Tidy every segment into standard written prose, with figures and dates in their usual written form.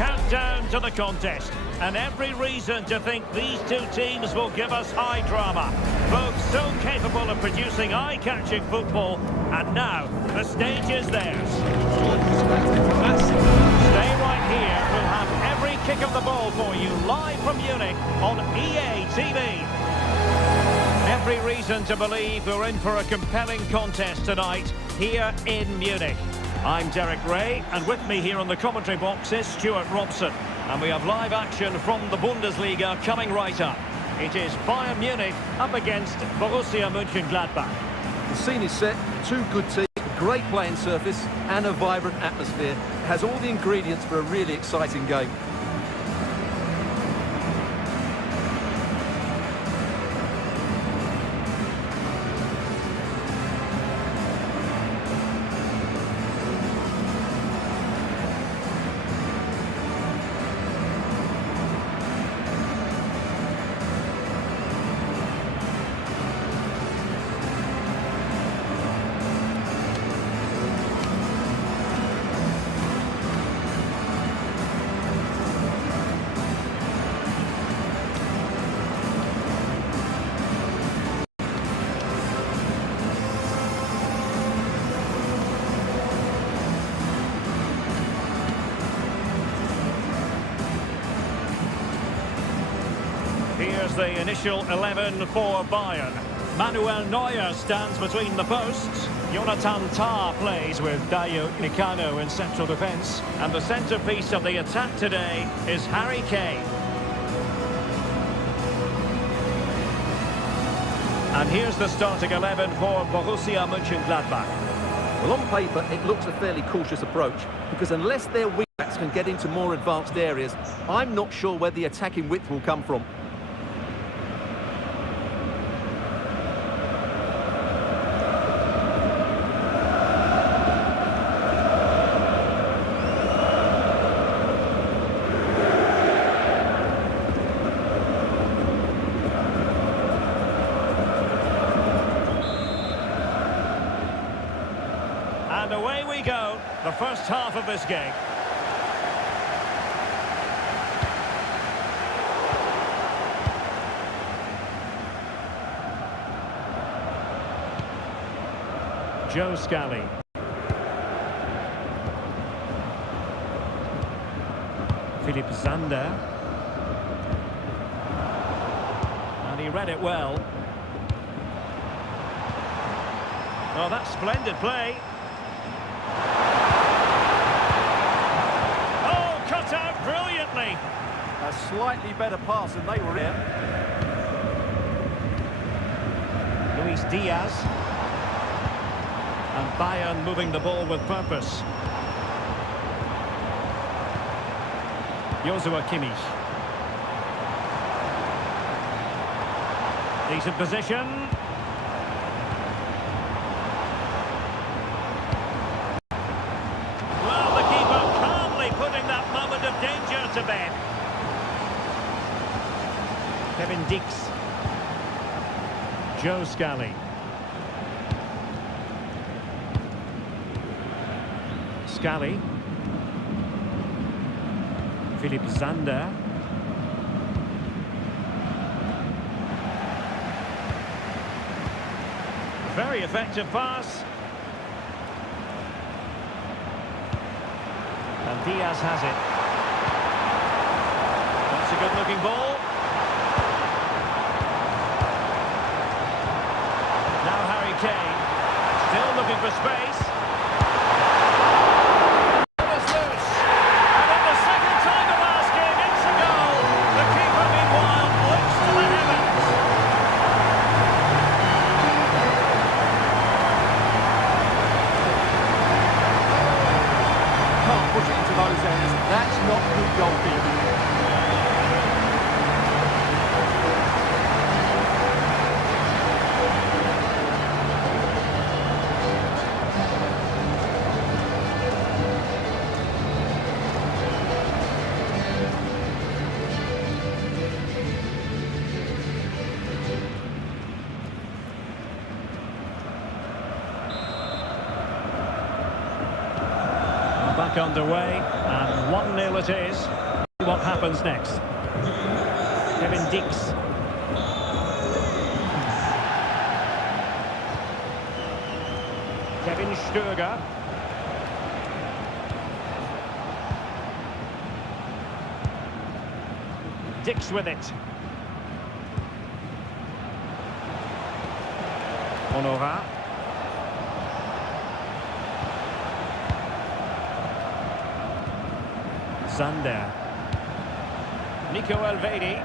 countdown to the contest, and every reason to think these two teams will give us high drama. Both so capable of producing eye-catching football, and now the stage is theirs. Stay right here, we'll have every kick of the ball for you live from Munich on EA TV. Every reason to believe we're in for a compelling contest tonight here in Munich. I'm Derek Ray, and with me here on the commentary box is Stuart Robson. And we have live action from the Bundesliga coming right up. It is Bayern Munich up against Borussia Monchengladbach. The scene is set, two good teams, great playing surface and a vibrant atmosphere. It has all the ingredients for a really exciting game. Here's the initial 11 for Bayern. Manuel Neuer stands between the posts. Jonathan Tah plays with Dayo Upamecano in central defence. And the centrepiece of the attack today is Harry Kane. And here's the starting 11 for Borussia Monchengladbach. Well, on paper, it looks a fairly cautious approach, because unless their wing-backs can get into more advanced areas, I'm not sure where the attacking width will come from. And away we go, the first half of this game. Joe Scally. Philipp Zander. And he read it well. Oh, that's splendid play. Out brilliantly. A slightly better pass than they were in. Luis Diaz. And Bayern moving the ball with purpose. Joshua Kimmich. Decent position. To bed. Kevin Dix. Joe Scally. Scally. Philipp Zander. Very effective pass. And Diaz has it. That's a good-looking ball. Now Harry Kane, still looking for space. It is loose. And in the second time of asking, it's a goal. The keeper, meanwhile, looks to the heavens. Can't push it into those areas. That's not good goalkeeping. Back underway, and 1-0 it is. What happens next? Kevin Dix. Kevin Stöger. Dix with it. Honorat. Zander. Nico Elvedi.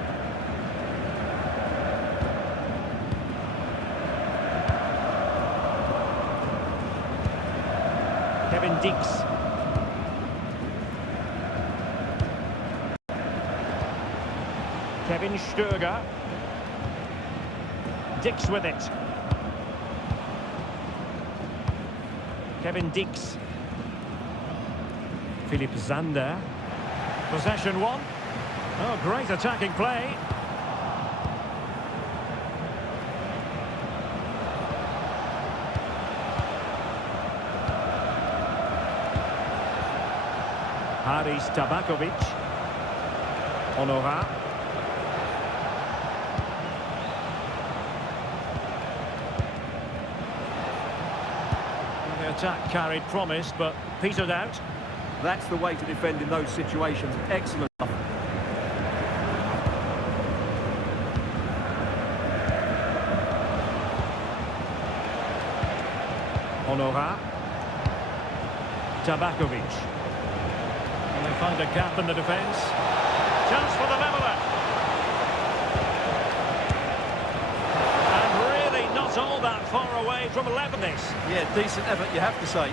Kevin Dix. Kevin Stöger. Dix with it. Kevin Dix. Philipp Zander. Possession one. Oh, great attacking play. Haris Tabakovic. Honorat. The attack carried promise, but petered out. That's the way to defend in those situations. Excellent. Honorat. Tabakovic. And they find a gap in the defence. Chance for the leveller. And really not all that far away from 11 this. Yeah, decent effort, you have to say.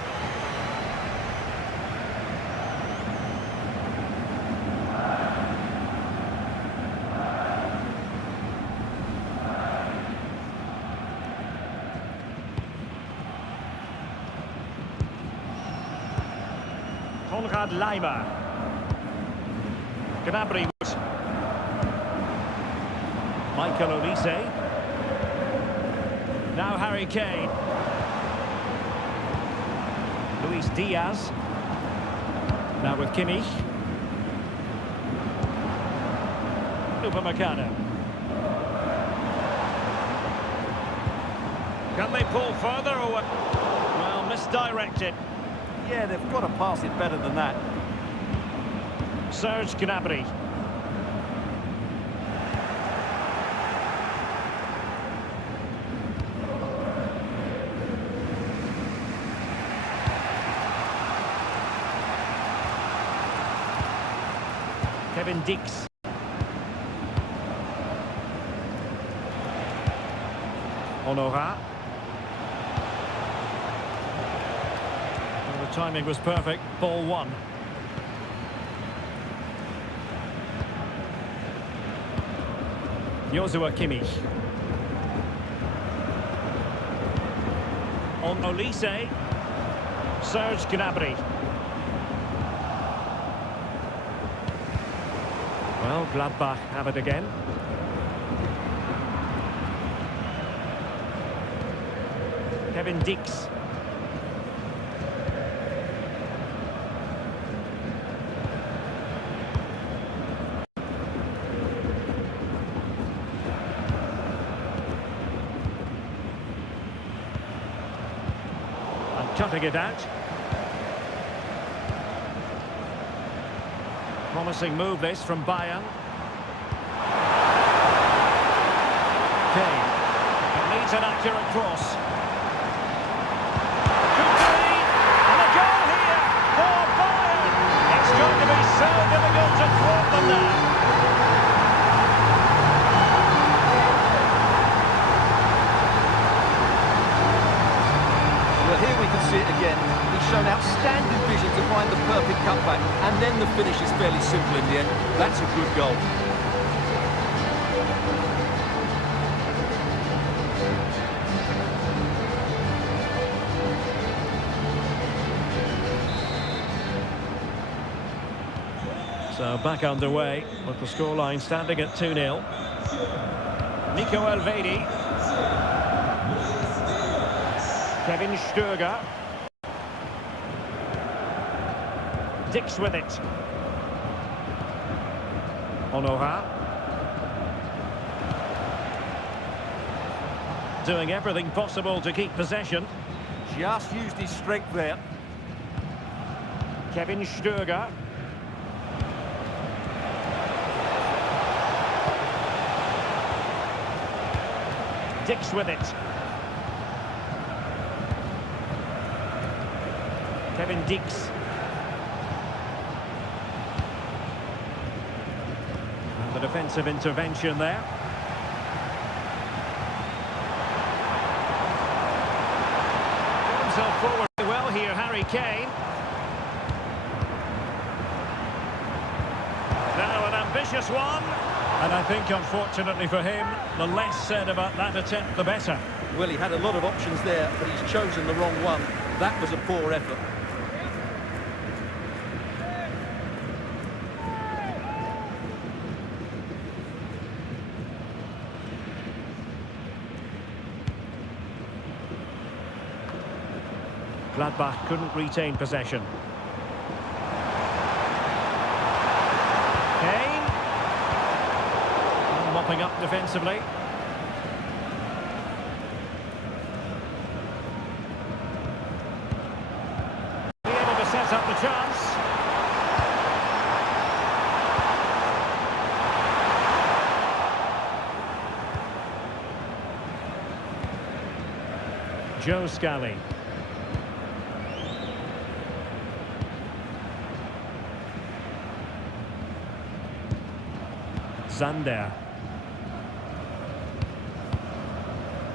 Konrad Leimer. Gnabry. Michael Olise. Now Harry Kane. Luis Diaz. Now with Kimmich. Upamecano. Can they pull further or what? Well, misdirected. Yeah, they've got to pass it better than that. Serge Gnabry. Kevin Dix. Honorat. The timing was perfect. Ball one. Joshua Kimmich. On Olise. Serge Gnabry. Well, Gladbach have it again. Kevin Dix. Cutting it out. Promising move this from Bayern. Kane. It needs an accurate cross. Could be! And a goal here for Bayern! It's going to be so difficult to thwart them now. Here we can see it again. He's shown outstanding vision to find the perfect cutback, and then the finish is fairly simple in the end. That's a good goal. So back underway with the scoreline standing at 2-0. Nico Elvedi. Kevin Stöger. Dix with it. Honora. Doing everything possible to keep possession. Just used his strength there. Kevin Stöger. Dix with it. Kevin Dix. And the defensive intervention there. Himself forward well here, Harry Kane. Now an ambitious one. And I think, unfortunately for him, the less said about that attempt, the better. Well, he had a lot of options there, but he's chosen the wrong one. That was a poor effort. Gladbach couldn't retain possession. Kane. Mopping up defensively. Be able to set up the chance. Joe Scally. Zander.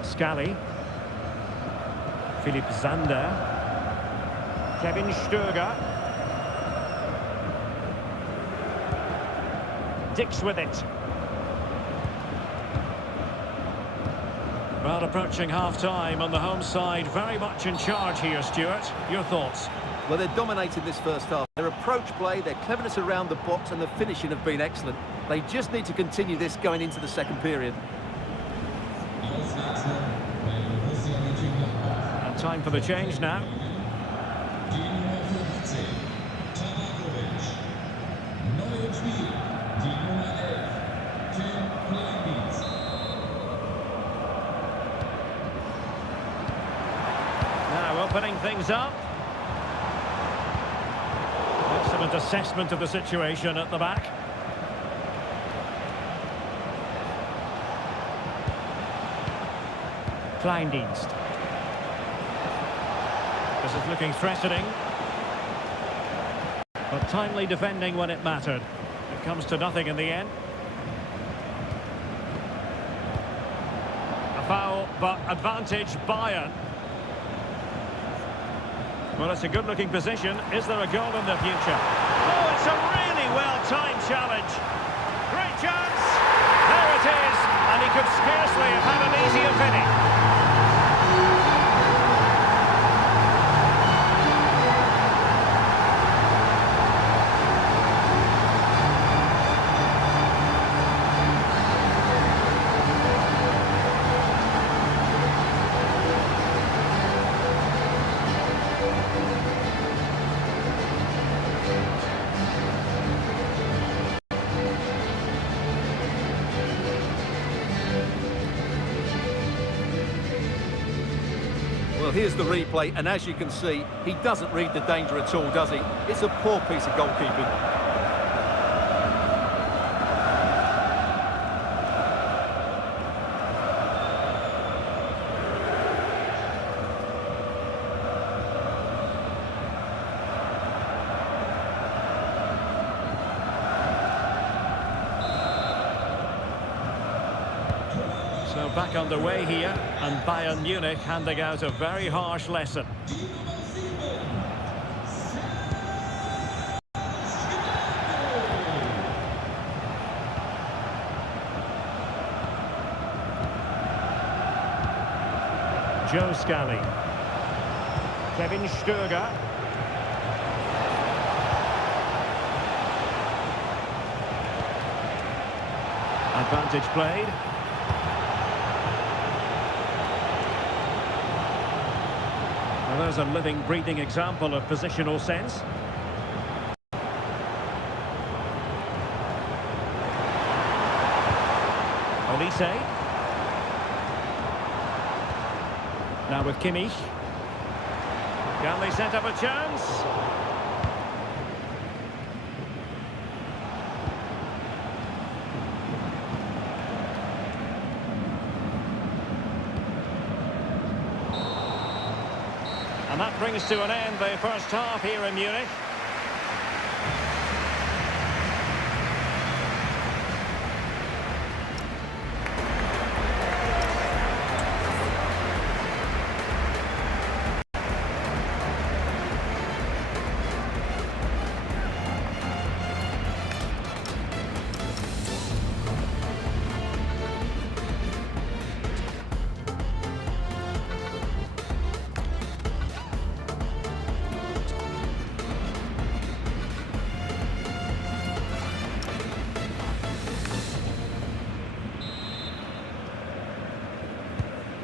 Scally. Philipp Zander. Kevin Stöger. Dix with it. Well, approaching half-time on the home side, very much in charge here, Stuart. Your thoughts? Well, they're dominating this first half. Their approach play, their cleverness around the box and the finishing have been excellent. They just need to continue this going into the second period. And time for the change now. Now opening things up. Excellent assessment of the situation at the back. Kleindienst. This is looking threatening. But timely defending when it mattered. It comes to nothing in the end. A foul, but advantage Bayern. Well, it's a good-looking position. Is there a goal in the future? Oh, it's a really well-timed challenge. Great chance. There it is. And he could scarcely have had an easier finish. Well, here's the replay, and as you can see, he doesn't read the danger at all, does he? It's a poor piece of goalkeeping. So back underway here, and Bayern Munich handing out a very harsh lesson. Joe Scally. Kevin Stöger. Advantage played. Well, there's a living, breathing example of positional sense. Olise. Now with Kimmich. Can they set up a chance? And that brings to an end the first half here in Munich.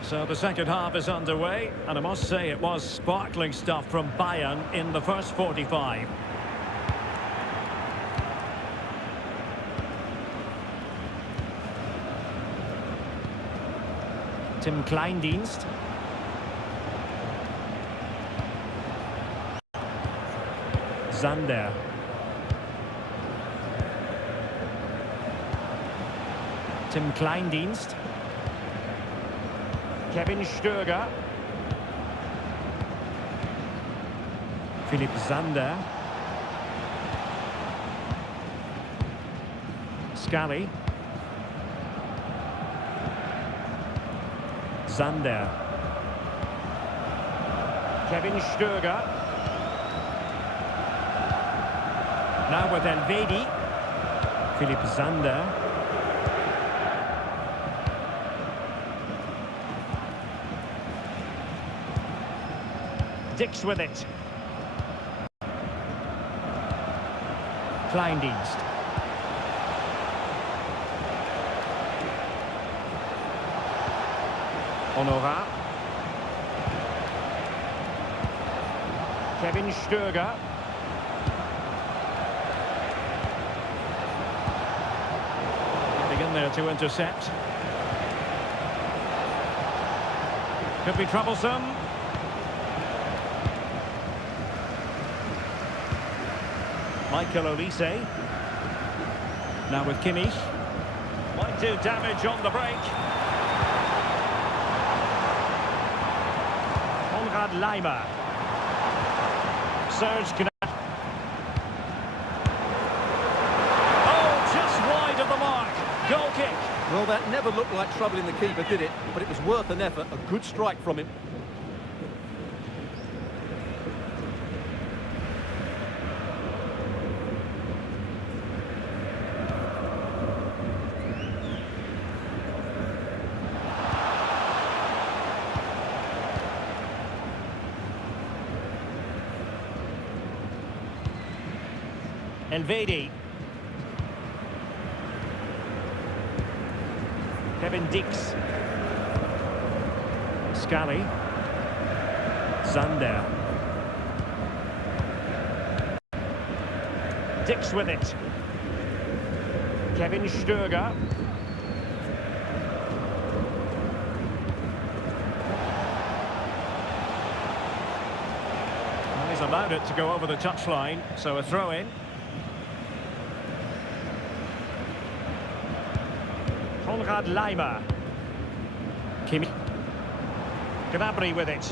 So the second half is underway, and I must say it was sparkling stuff from Bayern in the first 45. Tim Kleindienst. Zander. Tim Kleindienst. Kevin Stöger. Philipp Zander. Scally. Zander. Kevin Stöger. Now with Elvedi. Philipp Zander. Dix with it. Kleindienst. Honorat. Kevin Stöger. Getting in there to intercept. Could be troublesome. Michael Olise. Now with Kimmich. Might do damage on the break. Konrad Leimer. Serge Gnabry. Oh, just wide of the mark. Goal kick. Well, that never looked like troubling the keeper, did it? But it was worth an effort. A good strike from him. Elvedi. Kevin Dix. Scally. Zander. Dix with it. Kevin Stöger. Well, he's allowed it to go over the touchline, so a throw in. Konrad Leimer. Kimmich. Gnabry with it.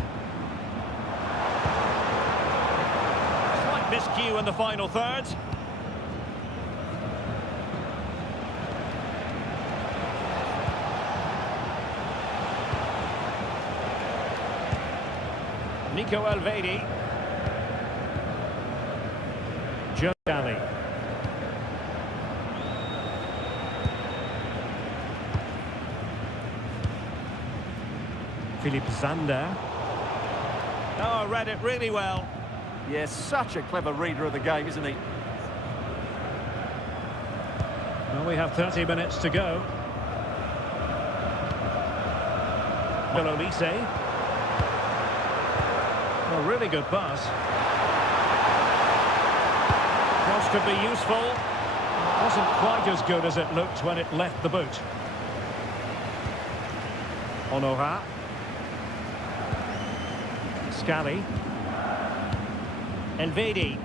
Slight miscue in the final third. Nico Elvedi. Joe Daly. Philipp Zander. Oh, read it really well. Yes, such a clever reader of the game, isn't he? Well, we have 30 minutes to go. Olise. A really good pass. Cross could be useful. Wasn't quite as good as it looked when it left the boot. Honora. Scally. Elvedi.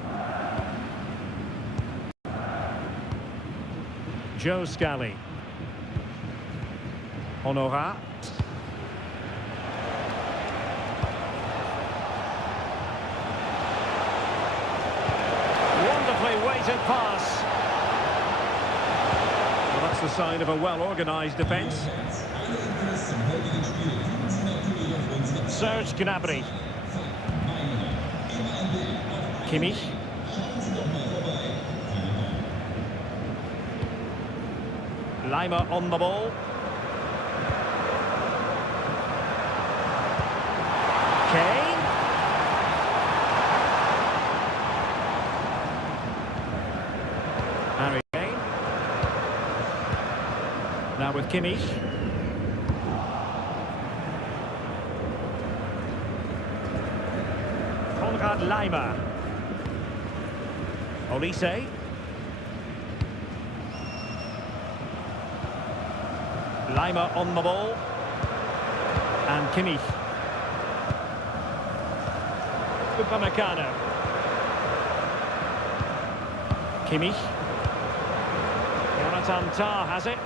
Joe Scally. Honora. Wonderfully weighted pass. Well, that's the sign of a well-organised defence. Serge Gnabry. Kimmich. Lima on the ball. Kane. Harry Kane. Now with Kimmich. Konrad Lima. Olise. Lima on the ball. And Kimmich. Upamecano. Kimmich. Jonathan Tah has it.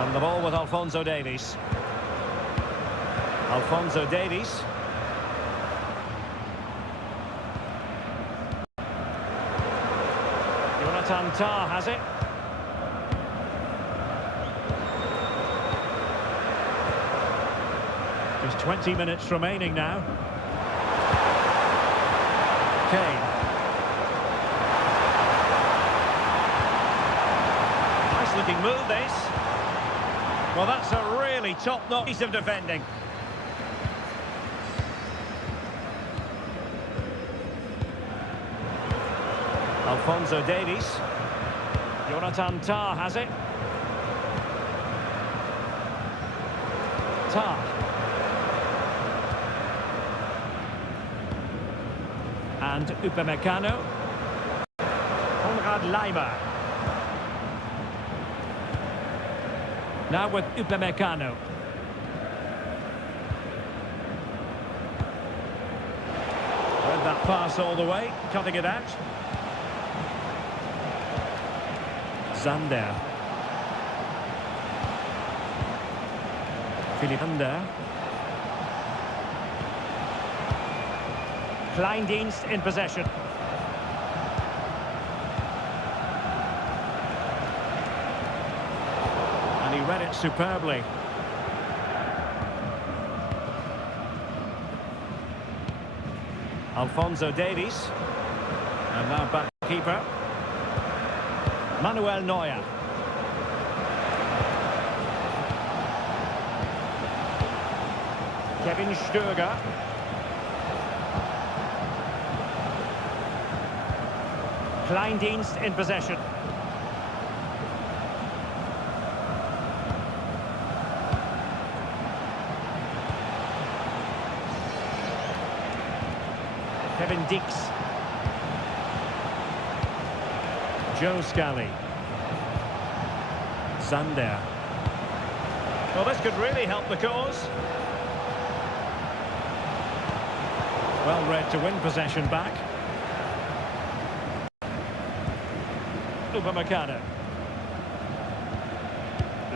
On the ball with Alphonso Davies. Alphonso Davies. Jonathan Tah has it. Just 20 minutes remaining now. Kane. Nice looking move this. Well, that's a really top-notch piece of defending. Alphonso Davies. Jonathan Tah has it. Tah. And Upamecano. Konrad Lima. Now with Upamecano. Read that pass all the way, cutting it out. Zander. Philipp Zander. Kleindienst in possession. And he read it superbly. Alphonso Davies. And now back to keeper. Manuel Neuer. Kevin Stöger. Kleindienst in possession. Kevin Dix. Joe Scally. Zander. Well, this could really help the cause. Well read to win possession back. Upamecano.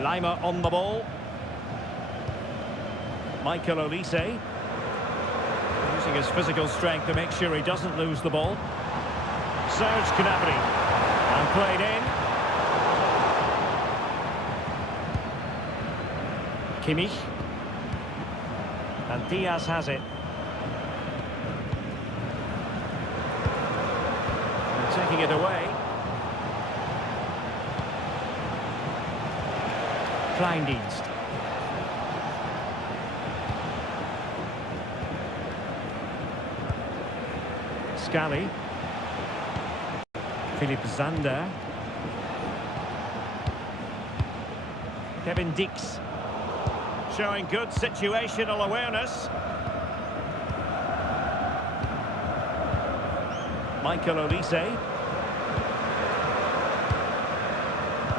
Lima on the ball. Michael Olise. Using his physical strength to make sure he doesn't lose the ball. Serge Gnabry. And played in. Kimmich. And Diaz has it. And taking it away. Kleindienst. Scally. Philipp Zander. Kevin Dix. Showing good situational awareness. Michael Olise.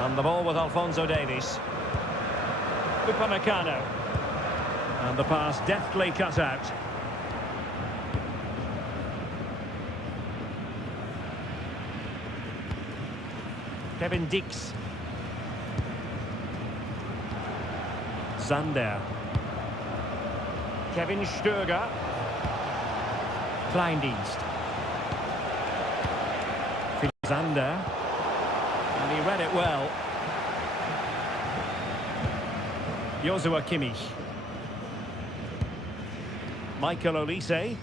And the ball with Alphonso Davies. Upamecano. And the pass deftly cut out. Kevin Dix. Zander. Kevin Stöger. Kleindienst. Zander. And he read it well. Joshua Kimmich. Michael Olise.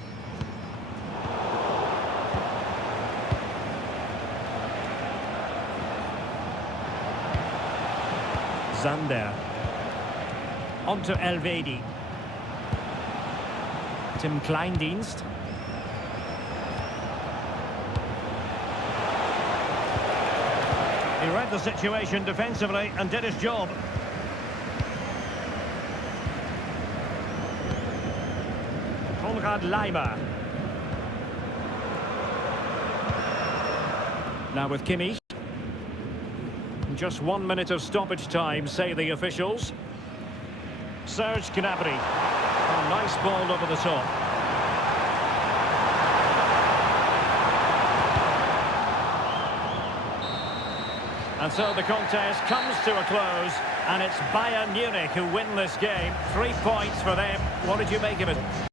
Zander. On to Elvedi. Tim Kleindienst. He read the situation defensively and did his job. Konrad Laimer. Now with Kimmich. Just 1 minute of stoppage time, say the officials. Serge Gnabry. Oh, nice ball over the top. And so the contest comes to a close, and it's Bayern Munich who win this game. 3 points for them. What did you make of it?